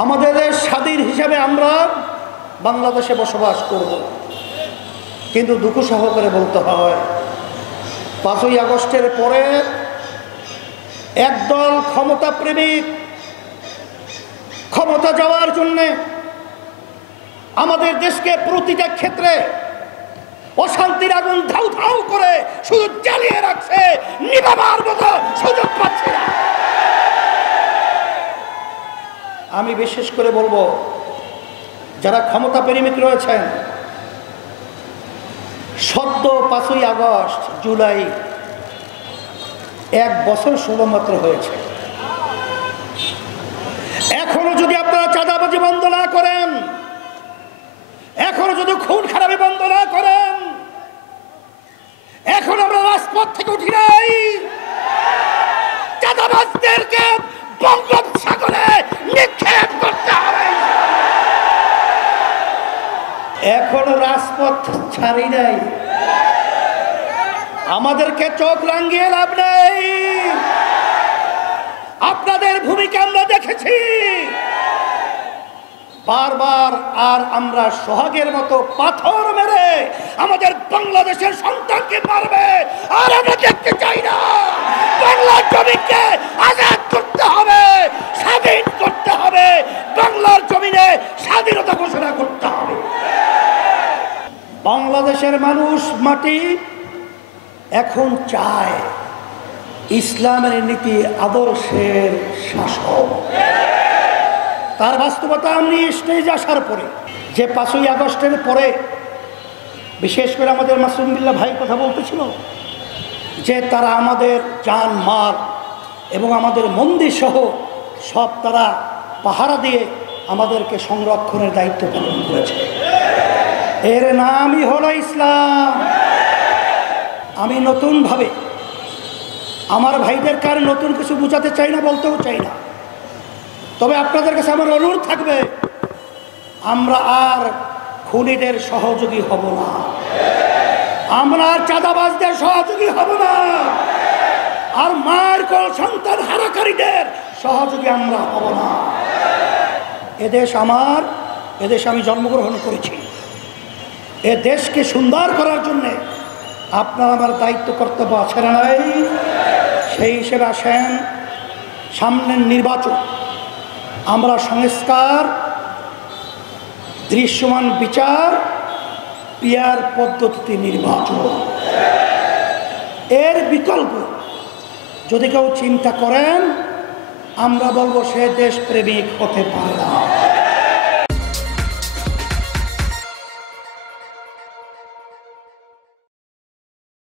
আমাদের দেশ স্বাধীন হিসাবে আমরা বাংলাদেশে বসবাস করব, কিন্তু দুঃখ সহকারে বলতে হয় 5ই আগস্টের পরে একদল ক্ষমতা প্রেমিক ক্ষমতা যাওয়ার জন্যে আমাদের দেশকে প্রতিটা ক্ষেত্রে অশান্তির আগুন ধাউ ধাউ করে শুধু জ্বালিয়ে রাখছে, নিভাবার মতো সুযোগ পাচ্ছে না। আমি বিশেষ করে বলবো, যারা ক্ষমতা প্রেমিক রয়েছেন, সদ্য 5ই আগস্ট জুলাই 1 বছর শুধুমাত্র হয়েছে। এখনো যদি আপনারা চাঁদাবাজি বন্ধ না করেন, এখনো যদি খুন খারাপি বন্ধ না করেন, এখন আমরা রাজপথ থেকে উঠি নাই, চাঁদাবাজদেরকে বঙ্গোপসাগরে নিক্ষেপ করতে হবে। এখনো রাজপথ ছাড়ি নাই, আমাদেরকে চোখ রাঙিয়ে লাভ নেই। আপনাদের ভূমিকা আমরা দেখেছি বারবার, আর আমরা সোহাগের মতো পাথর মেরে আমাদের বাংলাদেশের সন্তানকে মারবে, আর আমরা দেখতে চাই না। বাংলার জমিকে আজাদ করতে হবে, স্বাধীন করতে হবে, বাংলার জমিনে স্বাধীনতা ঘোষণা করতে হবে। বাংলাদেশের মানুষ মাটি এখন চায় ইসলামের নীতি আদর্শের শাসন। তার বাস্তবতা আমি স্টেজ আসার পরে, যে 5ই আগস্টের পরে বিশেষ করে আমাদের মাসুম বিল্লাহ ভাই কথা বলতেছিল যে তারা আমাদের জান মাল এবং আমাদের মন্দির সহ সব তারা পাহারা দিয়ে আমাদেরকে সংরক্ষণের দায়িত্ব পালন করেছে। এর নামই হলো ইসলাম। আমি নতুনভাবে আমার ভাইদেরকে আর নতুন কিছু বোঝাতে চাই না, বলতেও চাই না, তবে আপনাদের কাছে আমার অনুরোধ থাকবে, আমরা আর খুনিদের সহযোগী হব না, আমরা আর চাঁদাবাজদের সহযোগী হব না, আর মার কোল সন্তান হারাকারীদের সহযোগী আমরা হব না। এদেশ আমার, এদেশে আমি জন্মগ্রহণ করেছি, এ দেশকে সুন্দর করার জন্যে আপনার আমার দায়িত্ব কর্তব্য আছে না নাই? সেই হিসেবে আসেন, সামনের নির্বাচন আমরা সংস্কার, দৃশ্যমান বিচার, পিয়ার পদ্ধতিতে নির্বাচন, এর বিকল্প যদি কেউ চিন্তা করেন, আমরা বলবো সে দেশপ্রেমিক হতে পারে না।